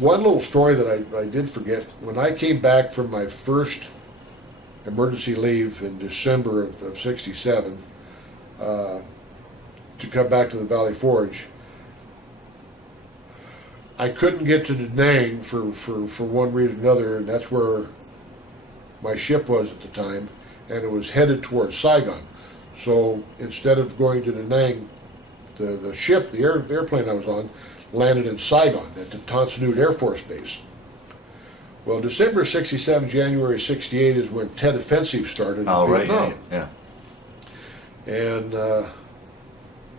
one little story that I did forget, when I came back from my first emergency leave in December of 67 to come back to the Valley Forge, I couldn't get to Da Nang for one reason or another, and that's where my ship was at the time, and it was headed towards Saigon. So instead of going to Da Nang, the ship, the airplane I was on, landed in Saigon at the Tonsanute Air Force Base. Well, December 67, January 68 is when Tet Offensive started in Vietnam. Yeah. And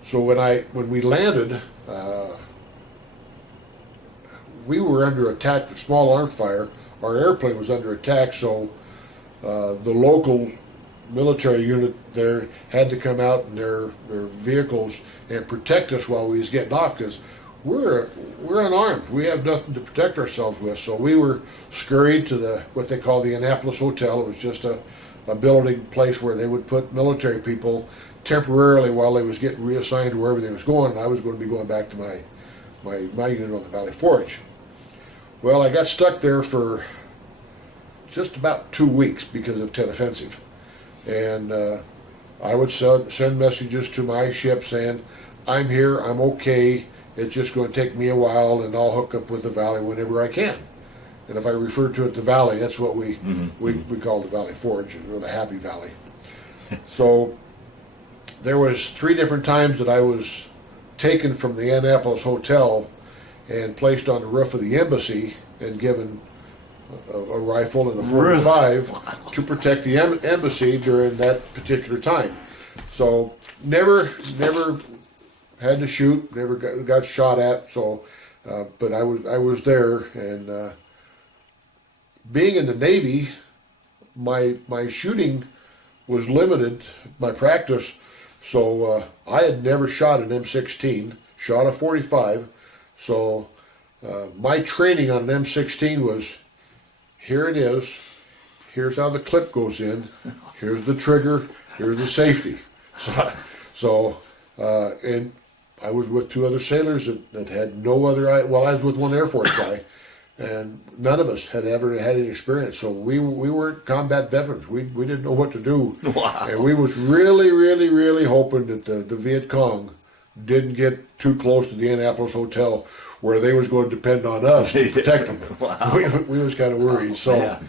so when we landed, we were under attack for small arms fire. Our airplane was under attack, so the local military unit there had to come out in their vehicles and protect us while we was getting off, because we're unarmed. We have nothing to protect ourselves with. So we were scurried to what they call the Annapolis Hotel. It was just a building place where they would put military people temporarily while they was getting reassigned to wherever they was going. And I was going to be going back to my unit on the Valley Forge. Well, I got stuck there for just about 2 weeks because of Tet Offensive. And I would send messages to my ship saying, I'm here, I'm okay, it's just going to take me a while and I'll hook up with the Valley whenever I can. And if I refer to it the Valley, that's what we call the Valley Forge, or the Happy Valley. So there was 3 different times that I was taken from the Annapolis Hotel and placed on the roof of the embassy and given a rifle and a 45 to protect the embassy during that particular time. So never had to shoot, never got shot at. So, but I was there, and being in the Navy, my shooting was limited, my practice. So I had never shot an M16, shot a 45. So my training on an M16 was, here it is, here's how the clip goes in, here's the trigger, here's the safety. So and I was with 2 other sailors that had no other, well, I was with 1 Air Force guy, and none of us had ever had any experience. So we weren't combat veterans. We didn't know what to do. Wow. And we was really hoping that the Viet Cong didn't get too close to the Annapolis Hotel, where they was going to depend on us to protect them. Wow. We was kind of worried. So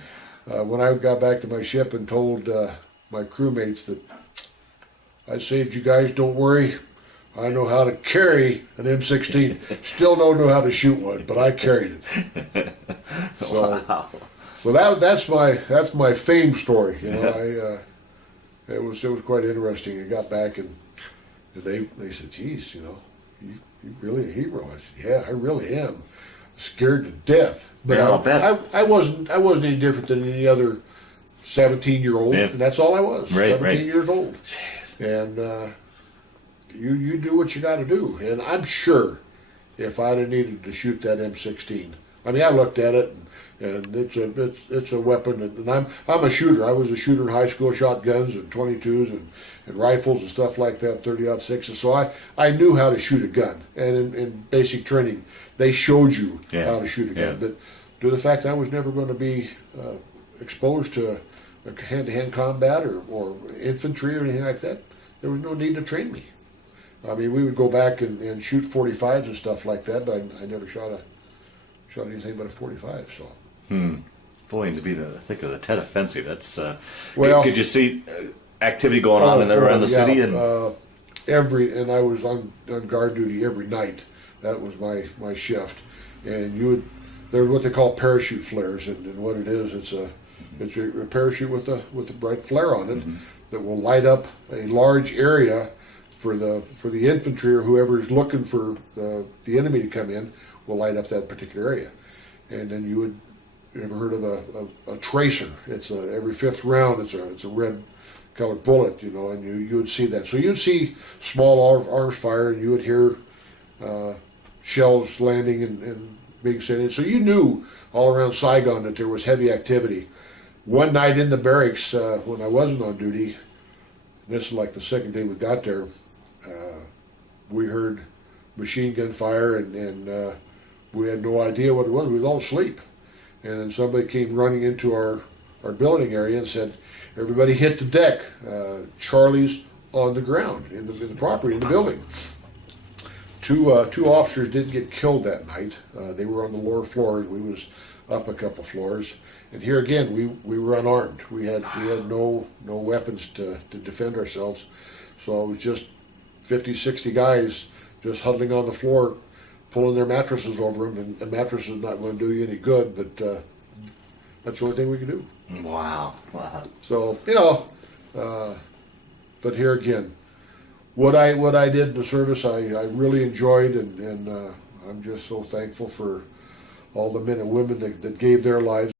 when I got back to my ship and told my crewmates that I saved you guys, don't worry, I know how to carry an M16. Still don't know how to shoot one, but I carried it. So, wow. So that's my fame story. You know, it was quite interesting. I got back and they said, "Geez, you know, you're really a hero." I said, "Yeah, I really am. Scared to death." But yeah, I wasn't any different than any other 17-year-old, and that's all I was. 17 years old, and you do what you got to do. And I'm sure if I'd have needed to shoot that M16, I mean, I looked at it, and it's a weapon, and I'm a shooter. I was a shooter in high school, shot guns and 22s and rifles and stuff like that, 30-06. So I knew how to shoot a gun, and in basic training, they showed you how to shoot a gun. But due to the fact I was never going to be exposed to hand-to-hand combat or infantry or anything like that, there was no need to train me. I mean, we would go back and shoot 45s and stuff like that, but I never shot anything but a 45. So. Boy, and to be the thick of the Tet Offensive, that's well. Could you see activity going on around the city? And and I was on guard duty every night. That was my shift, and they're what they call parachute flares, and what it is, it's a parachute with a bright flare on it that will light up a large area for the infantry or whoever is looking for the enemy to come in, will light up that particular area. And then you ever heard of a tracer? It's every 5th round. It's a red colored bullet, you know, and you would see that. So you'd see small arms fire, and you would hear shells landing and being sent in. So you knew all around Saigon that there was heavy activity. One night in the barracks when I wasn't on duty, this is like the 2nd day we got there, we heard machine gun fire, and we had no idea what it was. We was all asleep. And then somebody came running into our building area and said, everybody hit the deck. Charlie's on the ground in the property, in the building. Two officers didn't get killed that night. They were on the lower floors. We was up a couple floors. And here again, we were unarmed. We had no weapons to defend ourselves. So it was just 50, 60 guys just huddling on the floor, pulling their mattresses over them. And a mattress is not going to do you any good, but that's the only thing we could do. Wow. Wow. So, but here again, what I did in the service, I really enjoyed, and I'm just so thankful for all the men and women that gave their lives